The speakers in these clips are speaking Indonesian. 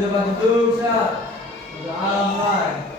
tempat duduk, siap. Berdoa mulai.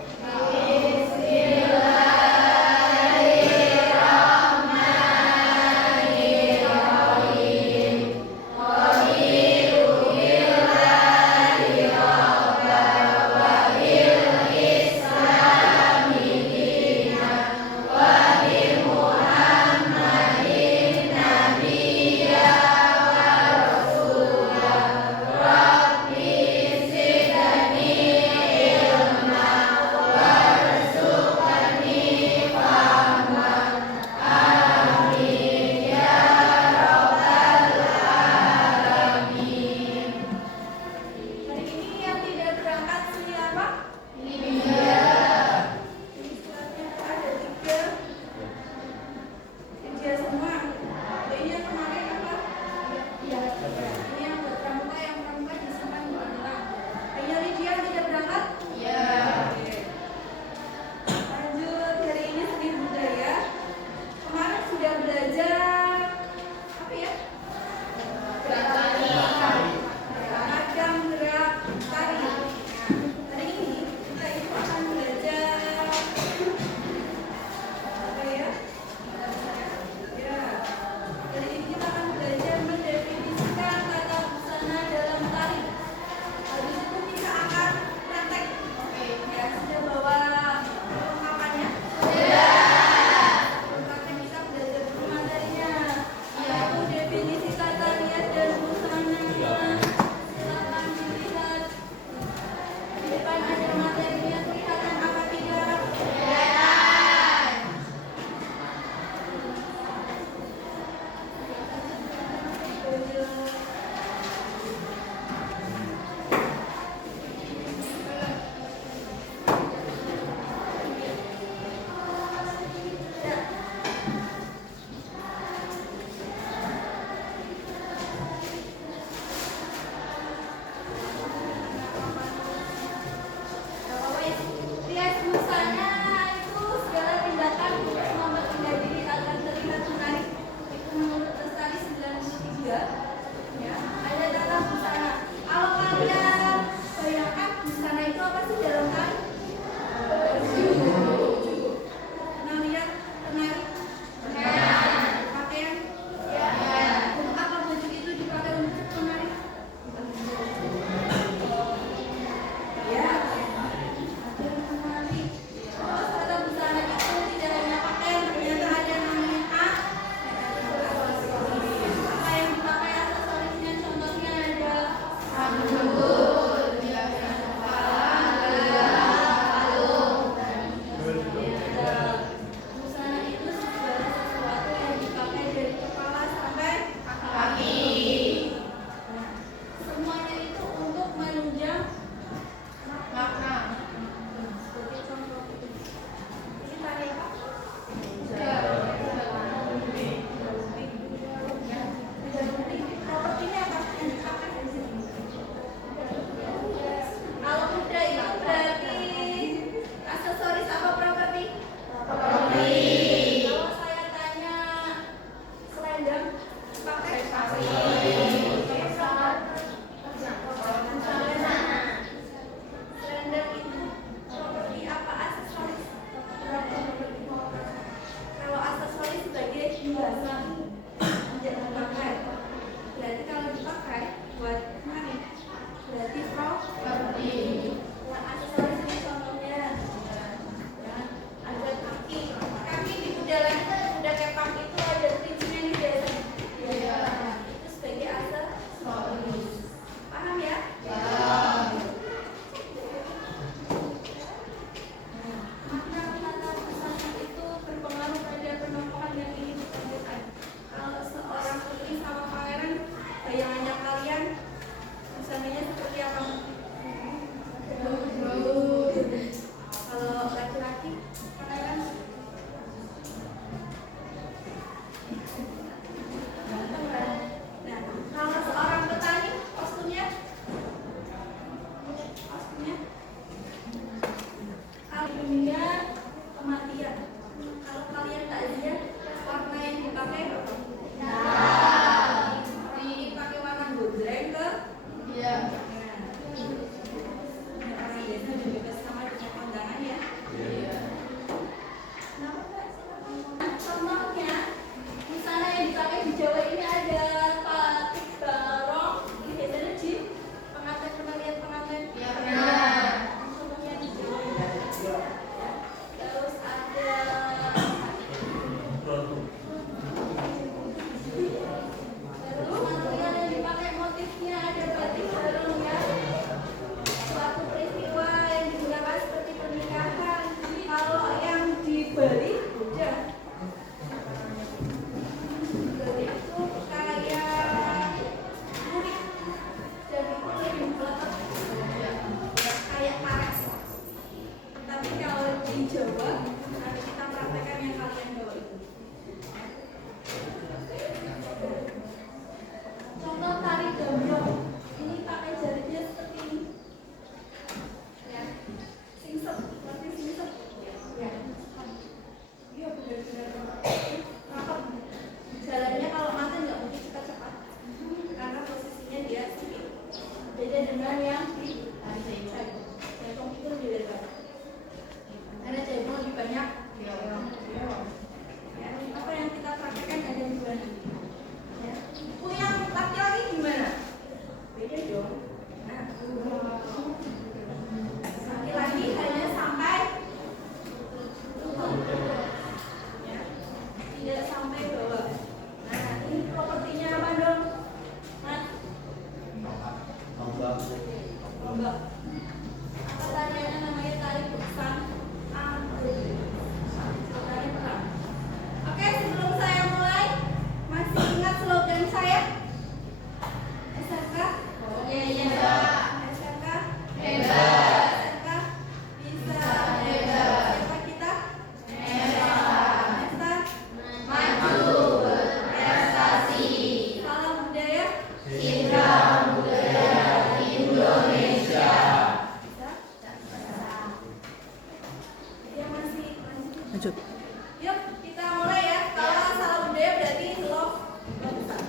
Yuk, kita mulai ya. Kalau salah budaya berarti love besar.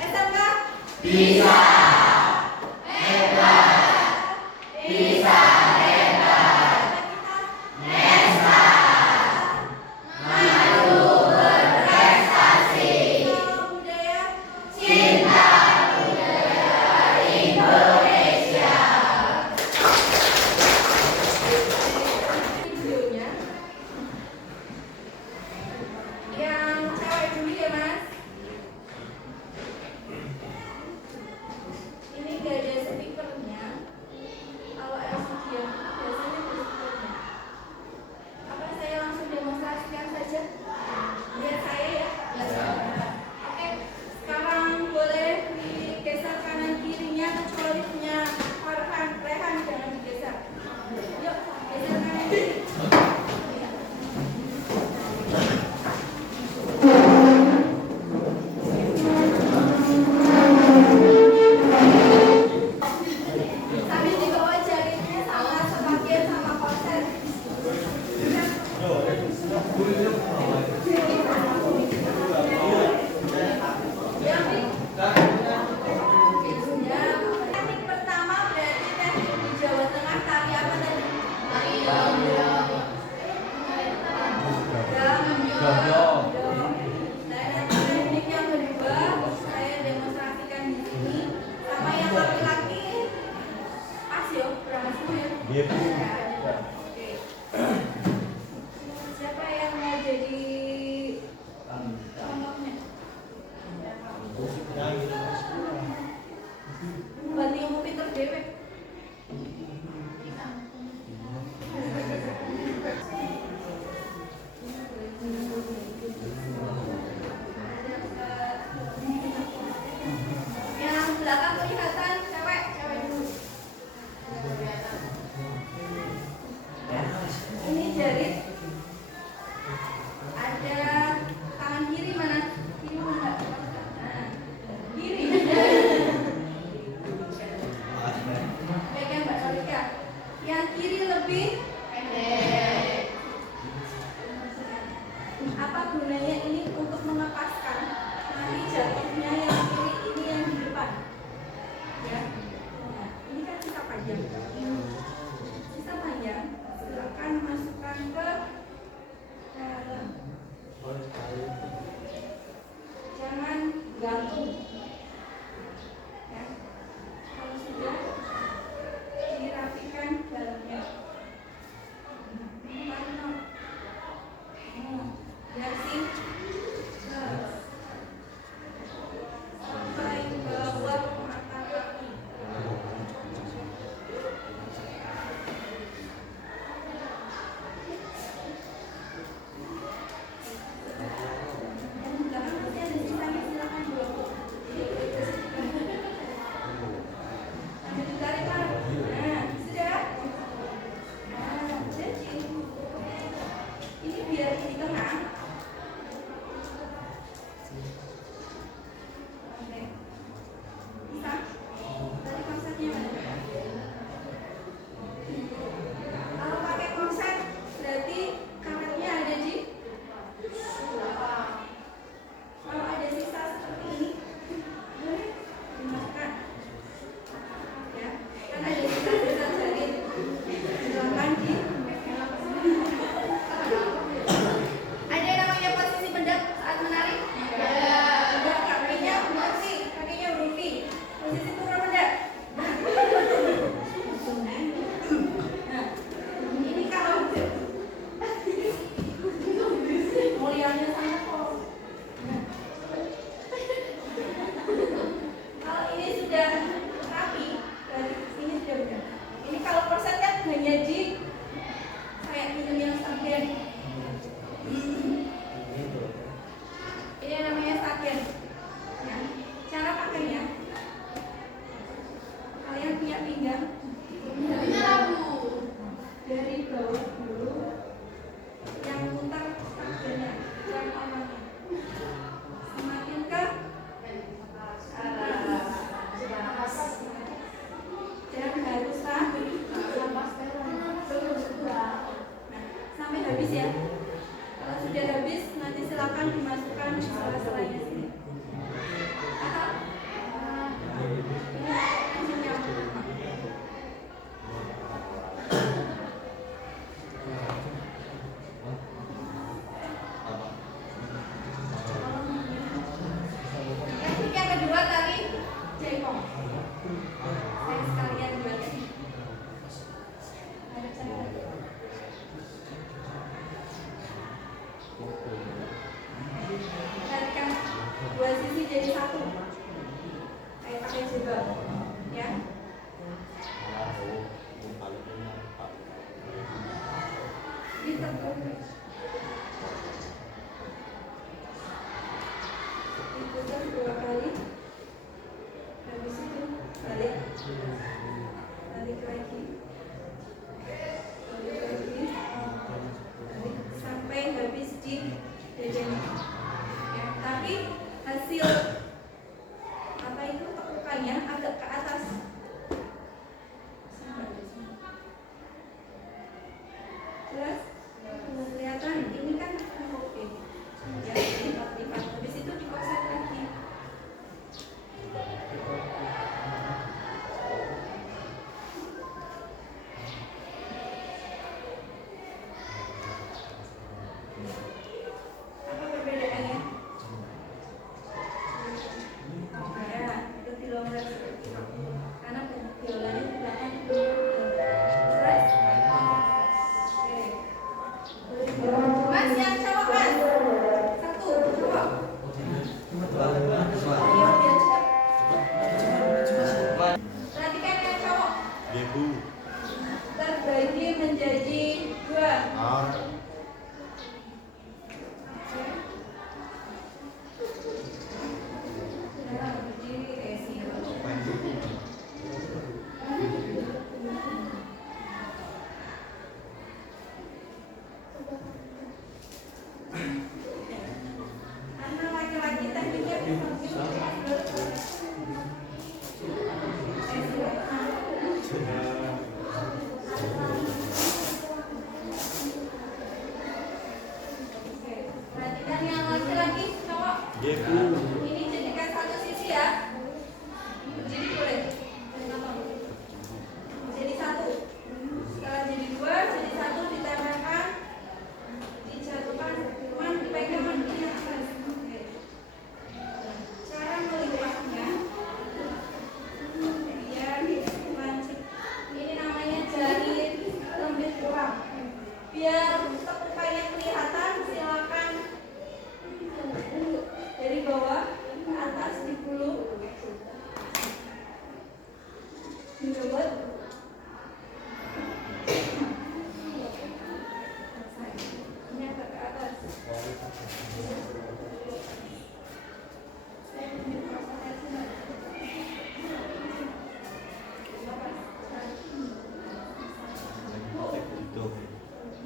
SMK? Bisa. Ada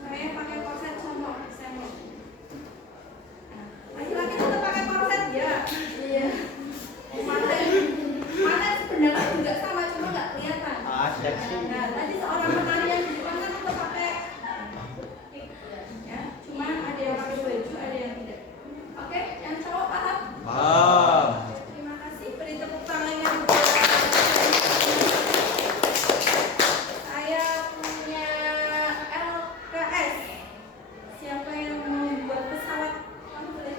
Saya pakai korset semua, laki-laki tetap pakai korset ya. Iya. Mana sebenarnya juga sama, cuma nggak kelihatan. Nah, tadi seorang penari yang di depan kan tetap pakai, ya. Cuma ada yang pakai baju, ada yang tidak. Oke, yang cowok paham? Paham. Terima kasih. Beri tepuk tangannya. Saya punya LKS. Siapa yang mau buat pesawat? Kamu boleh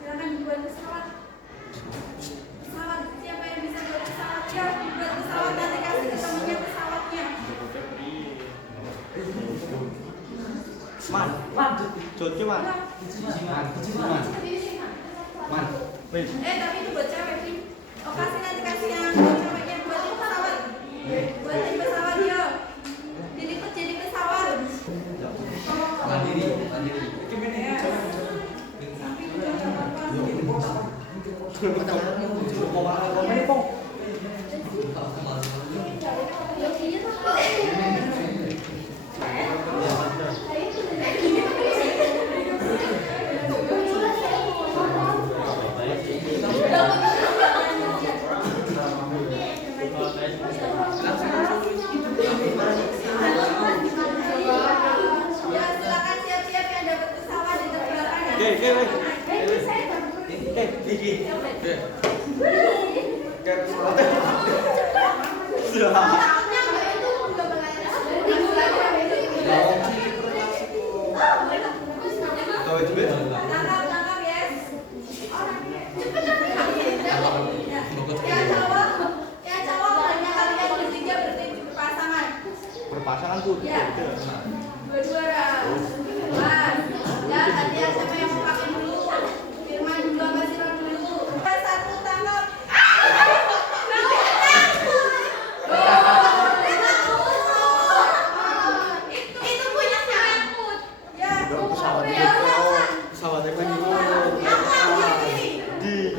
silakan dibuat pesawat. Pesawat, siapa yang bisa buat pesawat? Ya, buat pesawat, nanti kasih ketemunya pesawatnya. Tapi itu buat cewek, Vin. Oh, nanti kasih yang buat ceweknya buatin pesawat. Buatin pesawat ya. Diliput jadi pesawat. Mandiri. Ya. Tapi itu jangan Ya, silakan siap-siap yang dapat pesawat di belakang. Tangkap, yes. Yang cowok banyak kalian bertiga berpasangan. Berpasangan tuh. Ya. Berdua. Mas. Ya, hadiah siapa yang mau pakai dulu? Firman dulu sama Siro dulu. Satu tangkap. Itu punya saya. Ya. Pesawatnya kan Di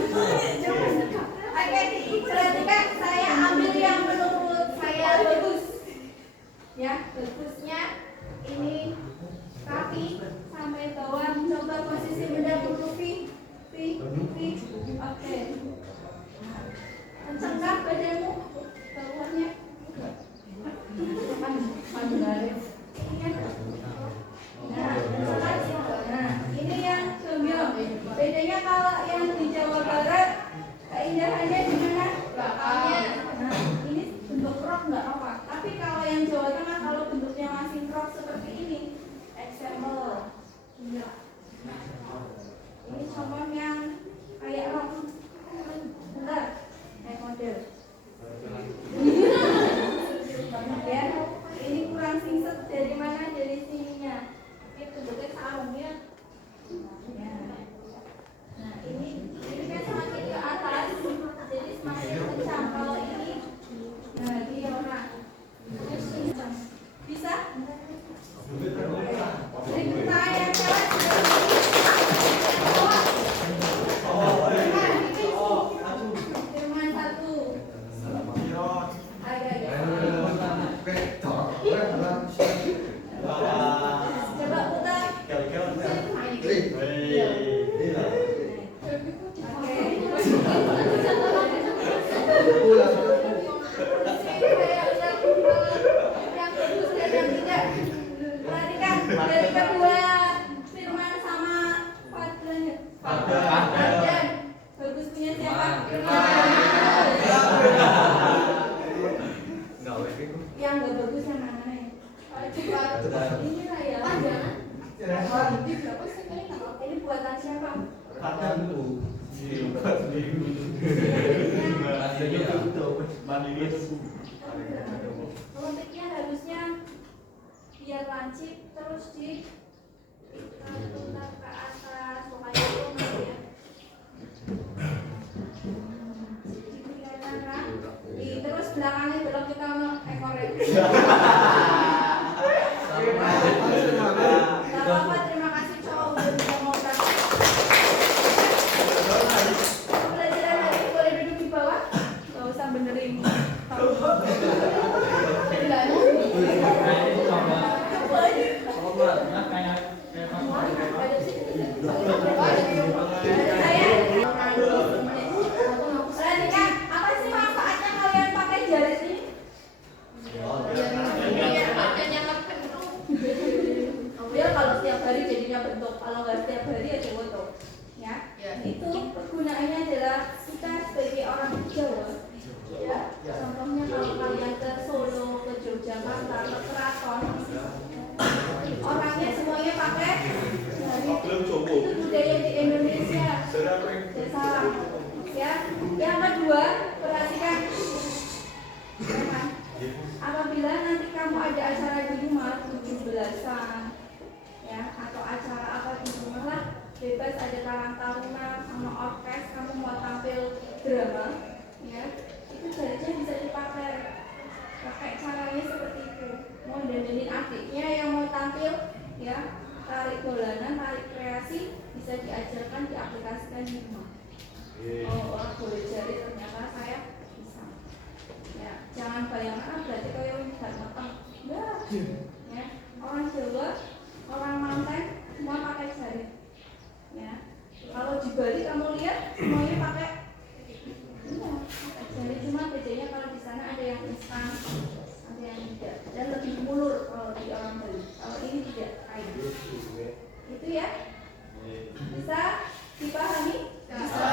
Oke, perhatikan saya ambil yang menurut saya bagus. Ya, bagusnya ini kaki sampai bawah. Coba posisi benda dulu, Pi. Oke. Kenceng kah badanmu? Bawahnya? Nah, ini yang gemyong. Bedanya kalau yang di Jawa Barat, keindahannya di mana? Belakangnya. Nah, ini bentuk rok nggak apa. Tapi kalau yang Jawa Tengah, kalau bentuknya masih rok seperti ini, example. Ini contoh yang kayak rok. Bentar, kayak model. Ya, ini kurang singset dari mana? Dari sininya. Ini bentuknya sarungnya. Ya. Nah, ini kan semakin ke atas, jadi semakin kencang. Kalau ini, nah dia orang bisa. Jadi kita yang cewek Firman satu. Coba putar. Yang bagus dan yang tidak. Perhatikan dari kedua Firman sama Fadlan. Bagus punya siapa? Yang nggak bagus yang mana nih? Ini lah ya. Ini buatan siapa? Lentiknya harusnya biar lancip terus diputar ke atas, pokoknya itu ya. Kelihatan kan? Terus belakangnya belok kita mau ekornya. Gak apa-apa, terima kasih cowok udah bisa ngotak. Pelajaran lagi boleh duduk di bawah, gak usah benerin. Perhatikan, apa sih manfaatnya kalian pakai jari ini? Dia kalau setiap hari jadinya bentuk, kalau nggak setiap hari ya foto. Ya, itu kegunaannya adalah kita sebagai orang Jawa. Ya, contohnya kalau kalian ke Solo, ke Yogyakarta, ke Keraton, orangnya semuanya pakai jari. Itu budaya di Indonesia. Salah. Ya, yang kedua perhatikan. Apabila nanti kamu ada acara di rumah 17-an ya atau acara apa di rumah lah, bebas ada karang taruna sama orkes, kamu mau tampil drama ya, itu jarinya bisa dipakai. Pakai caranya seperti itu. Mau dandanin adiknya yang mau tampil ya, tarik dolanan, tarik kreasi bisa diajarkan, diaplikasikan di rumah. Oh, orang boleh jari ternyata saya bisa. Ya, jangan bayangkan berarti kayak udah matang. Enggak. Ya, orang Jawa, orang Manten semua pakai jari. Ya. Kalau di Bali kamu lihat semuanya pakai jari, cuma bedanya kalau di sana ada yang instan, ada yang tidak, dan lebih mulur kalau di orang Bali. Kalau ini tidak kayak itu ya. Bisa dipahami? Bisa.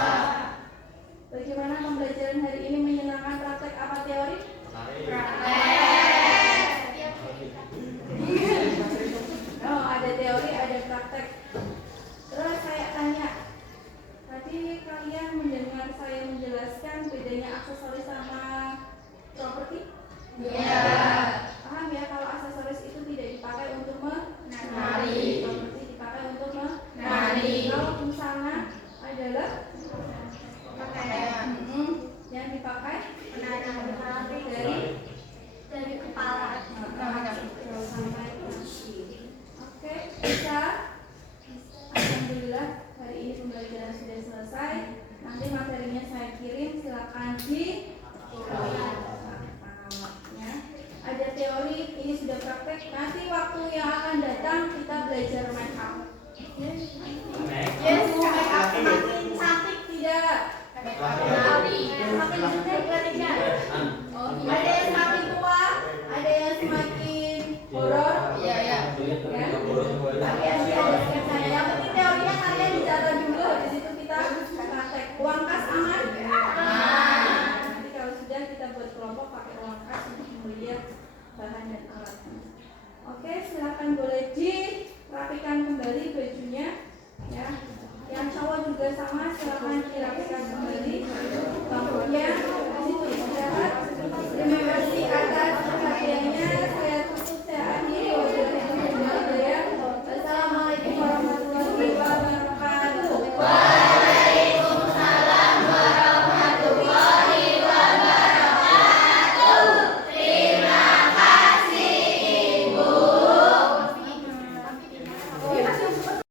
Semakin gede garisnya. Ada yang semakin tua, ada yang semakin horor. Iya. Ya. Tapi yang ada sketsanya. Yang penting teorinya kalian bicara dulu. Habis itu kita praktek. Uang kas aman. Nanti kalau sudah kita buat kelompok pakai uang kas untuk melihat bahan dan alatnya. Oke, silakan boleh dirapikan kembali bajunya. Ya. Yang cowok juga sama, silakan dirapikan kembali bangkunya. Di situ istirahat. Terima kasih atas perhatiannya. Saya tutup, saya akhiri. Wassalamualaikum warahmatullahi wabarakatuh.